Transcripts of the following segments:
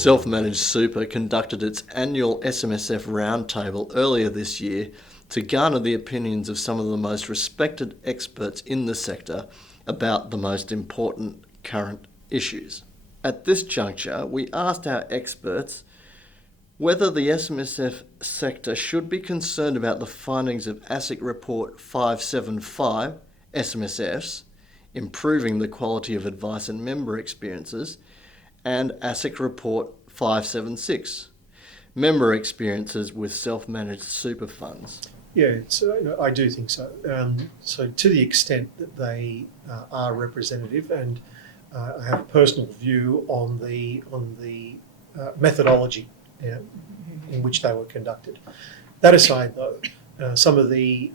Self-Managed Super conducted its annual SMSF Roundtable earlier this year to garner the opinions of some of the most respected experts in the sector about the most important current issues. At this juncture, we asked our experts whether the SMSF sector should be concerned about the findings of ASIC Report 575, SMSFs, improving the quality of advice and member experiences, and ASIC Report 576, member experiences with self-managed super funds. Yeah, I do think so. So to the extent that they are representative, and I have a personal view on the methodology in which they were conducted. That aside, though, some of the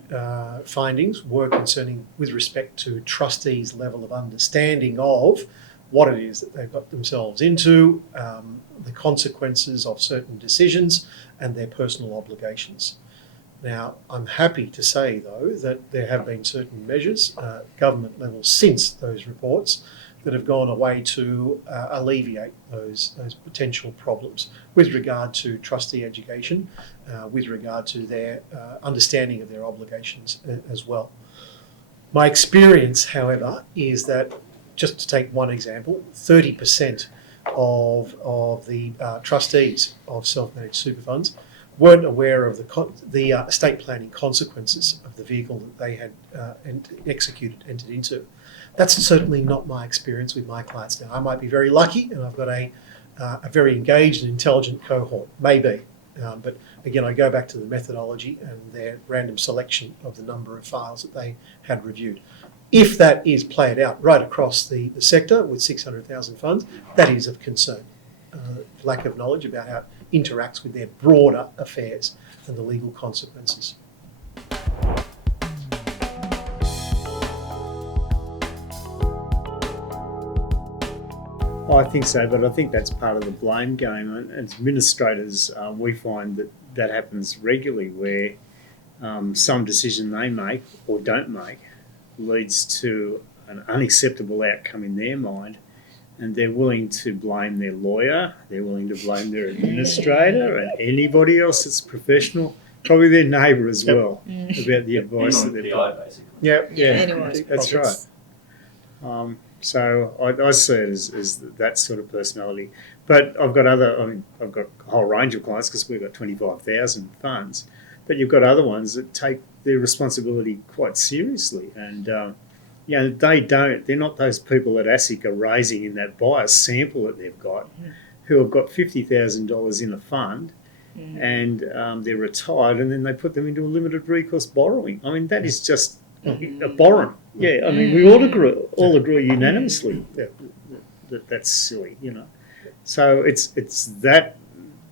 findings were concerning with respect to trustees' level of understanding of what it is that they've got themselves into, the consequences of certain decisions, and their personal obligations. Now, I'm happy to say, though, that there have been certain measures, government level, since those reports that have gone away to alleviate those potential problems with regard to trustee education, with regard to their understanding of their obligations as well. My experience, however, is that, just to take one example, 30% of the trustees of self-managed super funds weren't aware of the estate planning consequences of the vehicle that they had entered into. That's certainly not my experience with my clients now. I might be very lucky and I've got a very engaged and intelligent cohort, maybe. But again, I go back to the methodology and their random selection of the number of files that they had reviewed. If that is played out right across the sector with 600,000 funds, that is of concern. Lack of knowledge about how it interacts with their broader affairs and the legal consequences. I think so, but I think that's part of the blame game. As administrators, we find that happens regularly, where some decision they make or don't make leads to an unacceptable outcome in their mind, and they're willing to blame their lawyer, they're willing to blame their administrator and anybody else that's professional, probably their neighbour as well, about the advice that they've got. Yeah, Anyway. that's right. So I see it as that sort of personality. But I've got a whole range of clients because we've got 25,000 funds, but you've got other ones that take their responsibility quite seriously, and they're not those people that ASIC are raising in that bias sample that they've got, who have got $50,000 in a fund, and they're retired, and then they put them into a limited recourse borrowing. I mean, that is just abhorrent. Yeah, I mean, we all agree unanimously that that's silly, So it's that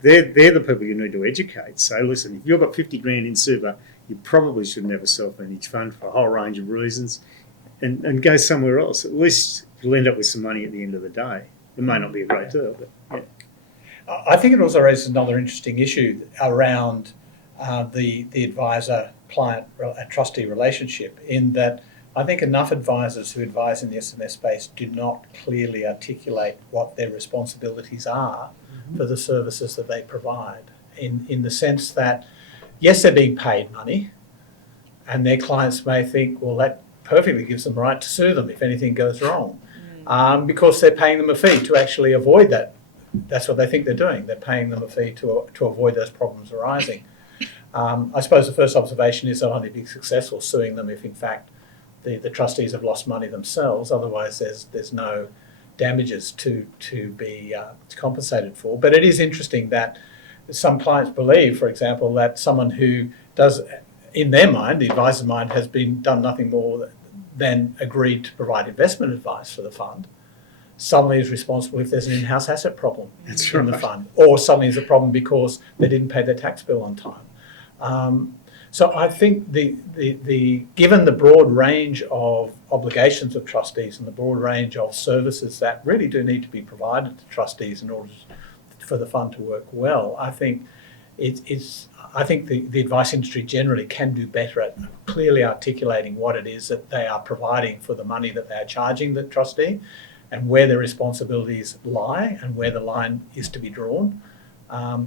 they're the people you need to educate. So listen, if you've got 50 grand in super, you probably shouldn't have a self-managed fund for a whole range of reasons, and go somewhere else. At least you'll end up with some money at the end of the day. It may not be a great deal, but yeah. I think it also raises another interesting issue around the advisor-client trustee relationship, in that I think enough advisors who advise in the SMS space do not clearly articulate what their responsibilities are for the services that they provide, in the sense that, yes, they're being paid money, and their clients may think, well, that perfectly gives them the right to sue them if anything goes wrong, because they're paying them a fee to actually avoid that. That's what they think they're doing. They're paying them a fee to avoid those problems arising. I suppose the first observation is they'll only be successful suing them if, in fact, the trustees have lost money themselves. Otherwise, there's no damages to be compensated for. But it is interesting that some clients believe, for example, that someone who does, in their mind, the advisor's mind, has done nothing more than agreed to provide investment advice for the fund, suddenly is responsible if there's an in-house asset problem in the fund, or suddenly is a problem because they didn't pay their tax bill on time. So I think the given the broad range of obligations of trustees and the broad range of services that really do need to be provided to trustees in order for the fund to work well, I think the advice industry generally can do better at clearly articulating what it is that they are providing for the money that they are charging the trustee, and where their responsibilities lie and where the line is to be drawn,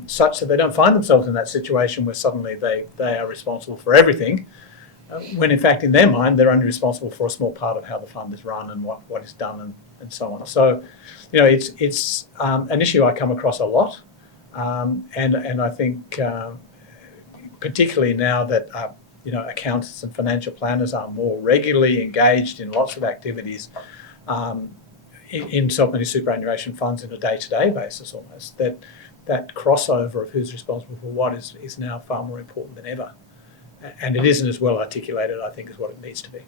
such that they don't find themselves in that situation where suddenly they are responsible for everything, when in fact in their mind they're only responsible for a small part of how the fund is run and what is done and so on. So, it's an issue I come across a lot, and I think particularly now that accountants and financial planners are more regularly engaged in lots of activities in self-managed superannuation funds on a day-to-day basis almost, that crossover of who's responsible for what is now far more important than ever. And it isn't as well articulated, I think, as what it needs to be.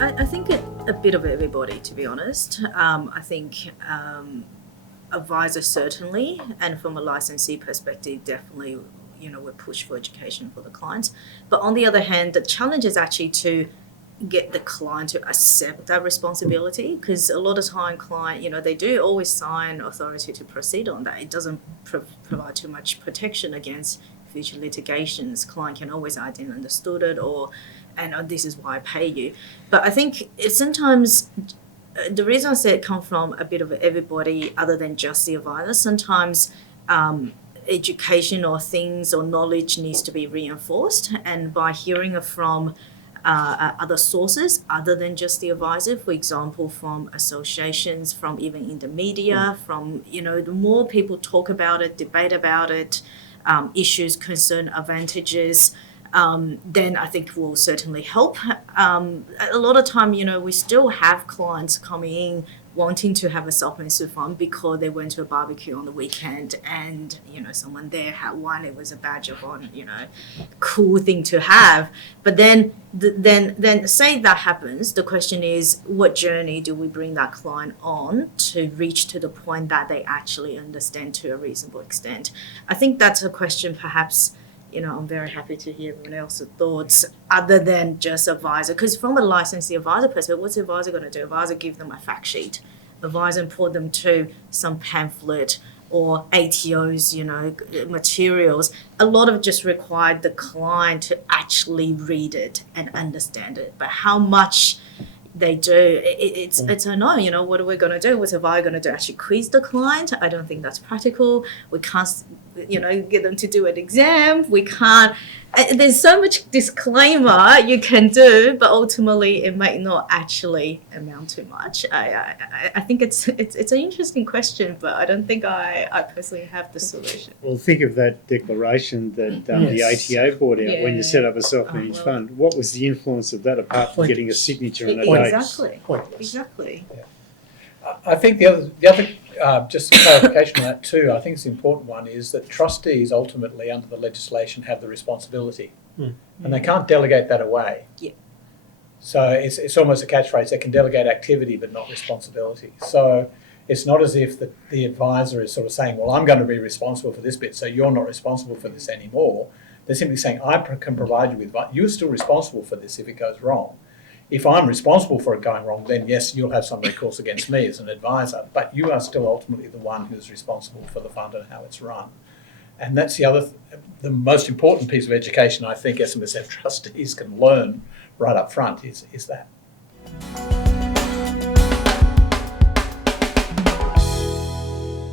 I think a bit of everybody, to be honest. I think advisors certainly, and from a licensee perspective, definitely, we push for education for the clients. But on the other hand, the challenge is actually to get the client to accept that responsibility, because a lot of time client, they do always sign authority to proceed on that. It doesn't provide too much protection against future litigations. Client can always I didn't understood it, and this is why I pay you. But I think sometimes the reason I say it comes from a bit of everybody other than just the advisor. Sometimes education or things or knowledge needs to be reinforced, and by hearing it from other sources other than just the advisor, for example, from associations, from even in the media, from, the more people talk about it, debate about it, issues, concern, advantages, then I think will certainly help. A lot of time, we still have clients coming in wanting to have a self-managed fund because they went to a barbecue on the weekend and, someone there had one, it was a badge of honor, cool thing to have. But then say that happens, the question is, what journey do we bring that client on to reach to the point that they actually understand to a reasonable extent? I think that's a question perhaps, I'm very happy to hear everyone else's thoughts other than just advisor. Because from a licensee advisor perspective, what's the advisor going to do? Advisor give them a fact sheet. Advisor put them to some pamphlet or ATOs, materials. A lot of just required the client to actually read it and understand it. But how much they do, it's a no. What are we going to do? What's advisor going to do? Actually quiz the client? I don't think that's practical. We can't, get them to do an exam. We can't. There's so much disclaimer you can do, but ultimately it might not actually amount to much. I think it's an interesting question, but I don't think I personally have the solution. Well, think of that declaration that the ATO brought out when you set up a self-managed fund. What was the influence of that apart from getting a signature and a date? Exactly. Yeah. I think the other just a clarification on that too, I think it's an important one, is that trustees ultimately under the legislation have the responsibility and they can't delegate that away. Yeah. So it's almost a catchphrase. They can delegate activity but not responsibility. So it's not as if the advisor is sort of saying, well, I'm going to be responsible for this bit, so you're not responsible for this anymore. They're simply saying, I can provide you with, you're still responsible for this if it goes wrong. If I'm responsible for it going wrong, then yes, you'll have some recourse against me as an advisor, but you are still ultimately the one who's responsible for the fund and how it's run. And that's the most important piece of education I think SMSF trustees can learn right up front is that.